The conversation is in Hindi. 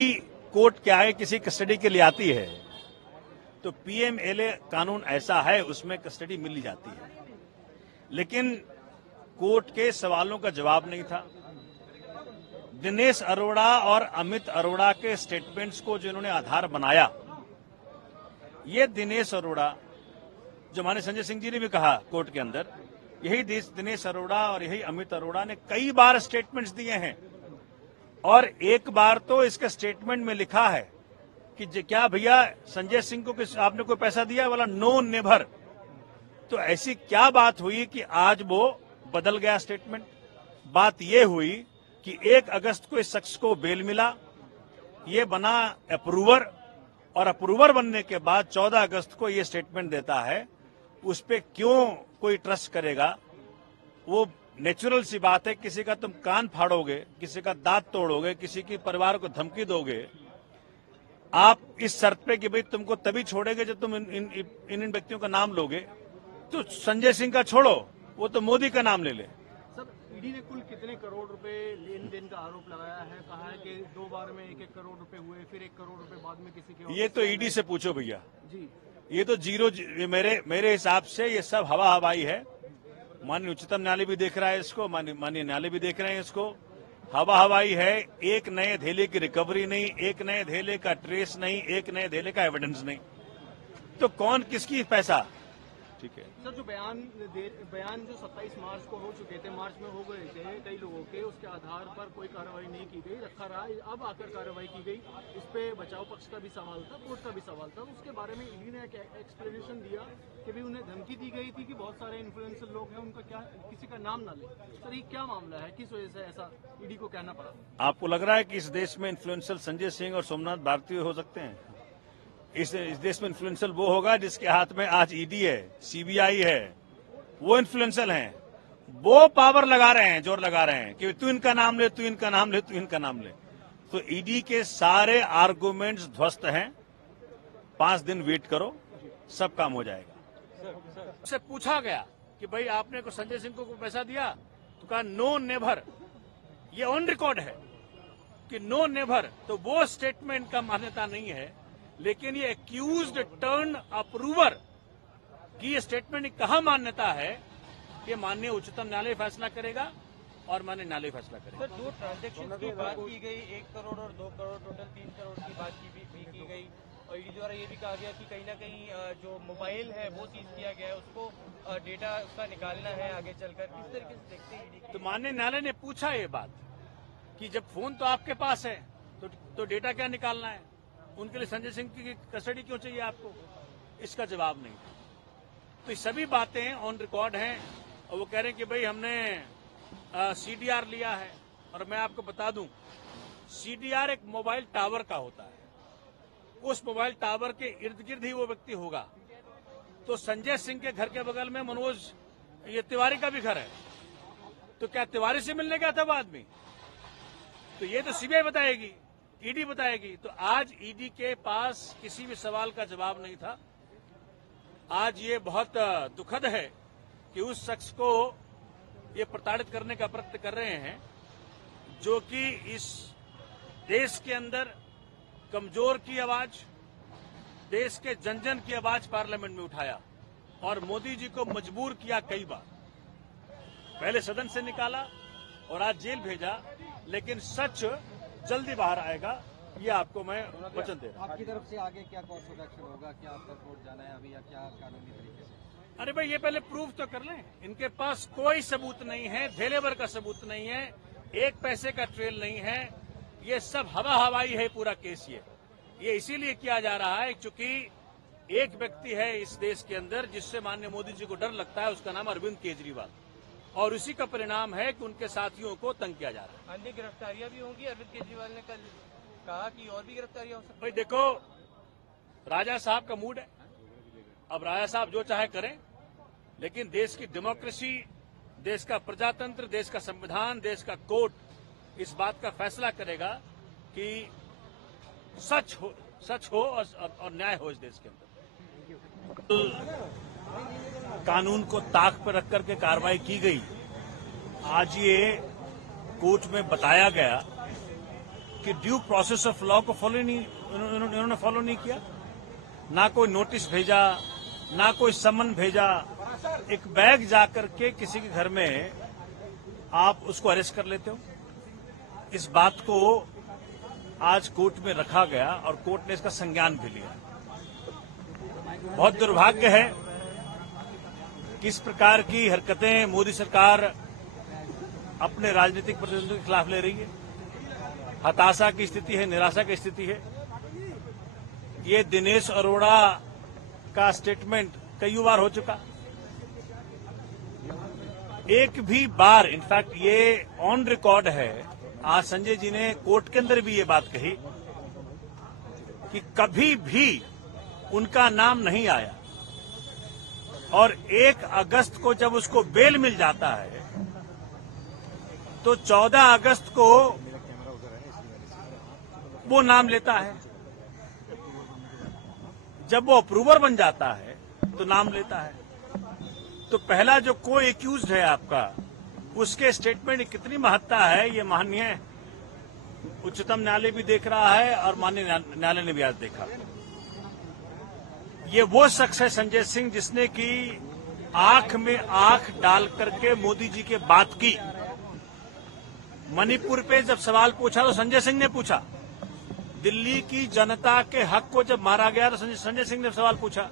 कोर्ट के आगे किसी कस्टडी के लिए आती है तो पीएमएलए कानून ऐसा है, उसमें कस्टडी मिल जाती है, लेकिन कोर्ट के सवालों का जवाब नहीं था। दिनेश अरोड़ा और अमित अरोड़ा के स्टेटमेंट्स को जो इन्होंने आधार बनाया, ये दिनेश अरोड़ा, जो हमारे संजय सिंह जी ने भी कहा कोर्ट के अंदर, यही दिनेश अरोड़ा और यही अमित अरोड़ा ने कई बार स्टेटमेंट्स दिए हैं। और एक बार तो इसके स्टेटमेंट में लिखा है कि क्या भैया संजय सिंह को आपने कोई पैसा दिया, वाला नो नेवर। तो ऐसी क्या बात हुई कि आज वो बदल गया स्टेटमेंट? बात ये हुई कि 1 अगस्त को इस शख्स को बेल मिला, ये बना अप्रूवर, और अप्रूवर बनने के बाद 14 अगस्त को ये स्टेटमेंट देता है। उस पर क्यों कोई ट्रस्ट करेगा? वो नेचुरल सी बात है, किसी का तुम कान फाड़ोगे, किसी का दांत तोड़ोगे, किसी के परिवार को धमकी दोगे, आप इस शर्त पे कि भाई तुमको तभी छोड़ेंगे जब तुम इन व्यक्तियों का नाम लोगे। तो संजय सिंह का छोड़ो, वो तो मोदी का नाम ले ले। सर, ईडी ने कुल कितने करोड़ रुपए लेन देन का आरोप लगाया है? कहा है कि 2 बार में 1-1 करोड़ रुपए हुए, फिर 1 करोड़ रुपए बाद में किसी के। ये तो ईडी से पूछो भैया जी, ये तो जीरो। मेरे हिसाब से ये सब हवा हवाई है। माननीय उच्चतम न्यायालय भी देख रहा है इसको, माननीय न्यायालय भी देख रहे हैं इसको। हवा हवाई है। एक नए धेले की रिकवरी नहीं, एक नए धेले का ट्रेस नहीं, एक नए धेले का एविडेंस नहीं। तो कौन किसकी पैसा? ठीक है सर, जो बयान जो 27 मार्च को हो चुके थे, मार्च में हो गए थे कई लोगों के, उसके आधार पर कोई कार्रवाई नहीं की गई, रखा रहा। अब आकर कार्रवाई की गई। इस पे बचाव पक्ष का भी सवाल था, कोर्ट का भी सवाल था। उसके बारे में ईडी ने एक्सप्लेनेशन दिया कि भी उन्हें धमकी दी गई थी कि बहुत सारे इन्फ्लुएंसर लोग हैं, उनका क्या किसी का नाम ना ले। सर, ये क्या मामला है? किस वजह से ऐसा ईडी को कहना पड़ा? आपको लग रहा है कि इस देश में इन्फ्लुएंसर संजय सिंह और सोमनाथ भारती हो सकते हैं? इस देश में इन्फ्लुएंसर वो होगा जिसके हाथ में आज ईडी है, सीबीआई है, वो इन्फ्लुएंसर हैं। वो पावर लगा रहे हैं, जोर लगा रहे हैं कि तू इनका नाम ले, तू इनका नाम ले, तू इनका नाम ले। तो ईडी के सारे आर्गुमेंट्स ध्वस्त हैं। 5 दिन वेट करो, सब काम हो जाएगा। उससे पूछा गया कि भाई आपने को संजय सिंह को पैसा दिया, तो कहा नो नेवर। ये ऑन रिकॉर्ड है कि नो नेवर। तो वो स्टेटमेंट का मान्यता नहीं है, लेकिन ये एक्यूज्ड टर्न अप्रूवर की ये स्टेटमेंट कहाँ मान्यता है? ये माननीय उच्चतम न्यायालय फैसला करेगा और माननीय न्यायालय फैसला करेगा। सर, 2 ट्रांजेक्शन की बात की गई, 1 करोड़ और 2 करोड़, टोटल 3 करोड़ की बात की गई। और ईडी द्वारा ये भी कहा गया कि कहीं ना कहीं जो मोबाइल है वो सीज किया गया है, उसको डेटा उसका निकालना है आगे चलकर। किस तरीके से देखते हैं ईडी? तो माननीय न्यायालय ने पूछा ये बात कि जब फोन तो आपके पास है तो डेटा क्या निकालना है? उनके लिए संजय सिंह की कस्टडी क्यों चाहिए आपको? इसका जवाब नहीं। तो ये सभी बातें ऑन रिकॉर्ड हैं और वो कह रहे हैं कि भाई हमने सीडीआर लिया है। और मैं आपको बता दूं, सीडीआर एक मोबाइल टावर का होता है। उस मोबाइल टावर के इर्द गिर्द ही वो व्यक्ति होगा। तो संजय सिंह के घर के बगल में मनोज ये तिवारी का भी घर है, तो क्या तिवारी से मिलने गया था वो आदमी? तो ये तो सीबीआई बताएगी, ईडी बताएगी। तो आज ईडी के पास किसी भी सवाल का जवाब नहीं था। आज ये बहुत दुखद है कि उस शख्स को ये प्रताड़ित करने का प्रयत्न कर रहे हैं, जो कि इस देश के अंदर कमजोर की आवाज, देश के जन जन की आवाज पार्लियामेंट में उठाया और मोदी जी को मजबूर किया कई बार। पहले सदन से निकाला और आज जेल भेजा, लेकिन सच जल्दी बाहर आएगा, ये आपको मैं वचन दे रहा हूं। आपकी तरफ से आगे क्या कोर्स ऑफ एक्शन होगा? क्या आपका कोर्ट जाना है अभी, या क्या कानूनी तरीके से? अरे भाई, ये पहले प्रूफ तो कर लें। इनके पास कोई सबूत नहीं है, धेले भर का सबूत नहीं है, 1 पैसे का ट्रेल नहीं है। ये सब हवा हवाई है पूरा केस। ये इसीलिए किया जा रहा है क्योंकि एक व्यक्ति है इस देश के अंदर जिससे माननीय मोदी जी को डर लगता है, उसका नाम अरविंद केजरीवाल। और उसी का परिणाम है कि उनके साथियों को तंग किया जा रहा है। अन्य गिरफ्तारियां भी होंगी। अरविंद केजरीवाल ने कल कहा कि और भी गिरफ्तारियां हो सकती। भाई देखो, राजा साहब का मूड है, अब राजा साहब जो चाहे करें, लेकिन देश की डेमोक्रेसी, देश का प्रजातंत्र, देश का संविधान, देश का कोर्ट इस बात का फैसला करेगा कि सच हो और न्याय हो इस देश के अंदर। कानून को ताक पर रख करके कार्रवाई की गई। आज ये कोर्ट में बताया गया कि ड्यू प्रोसेस ऑफ लॉ को फॉलो नहीं, उन्होंने फॉलो नहीं किया। ना कोई नोटिस भेजा, ना कोई समन भेजा। एक बैग जाकर के किसी के घर में आप उसको अरेस्ट कर लेते हो। इस बात को आज कोर्ट में रखा गया और कोर्ट ने इसका संज्ञान भी लिया। बहुत दुर्भाग्य है कि इस प्रकार की हरकतें मोदी सरकार अपने राजनीतिक प्रतिद्वंदियों के खिलाफ ले रही है। हताशा की स्थिति है, निराशा की स्थिति है। ये दिनेश अरोड़ा का स्टेटमेंट कई बार हो चुका। एक भी बार, इनफैक्ट ये ऑन रिकॉर्ड है, आज संजय जी ने कोर्ट के अंदर भी ये बात कही कि कभी भी उनका नाम नहीं आया। और 1 अगस्त को जब उसको बेल मिल जाता है तो 14 अगस्त को वो नाम लेता है। जब वो अप्रूवर बन जाता है तो नाम लेता है। तो पहला जो को एक्यूज्ड है आपका, उसके स्टेटमेंट की कितनी महत्ता है ये माननीय उच्चतम न्यायालय भी देख रहा है और माननीय न्यायालय ने भी आज देखा। ये वो शख्स है संजय सिंह जिसने की आंख में आंख डाल करके मोदी जी के बात की। मणिपुर पे जब सवाल पूछा तो संजय सिंह ने पूछा। दिल्ली की जनता के हक को जब मारा गया तो संजय सिंह ने सवाल पूछा।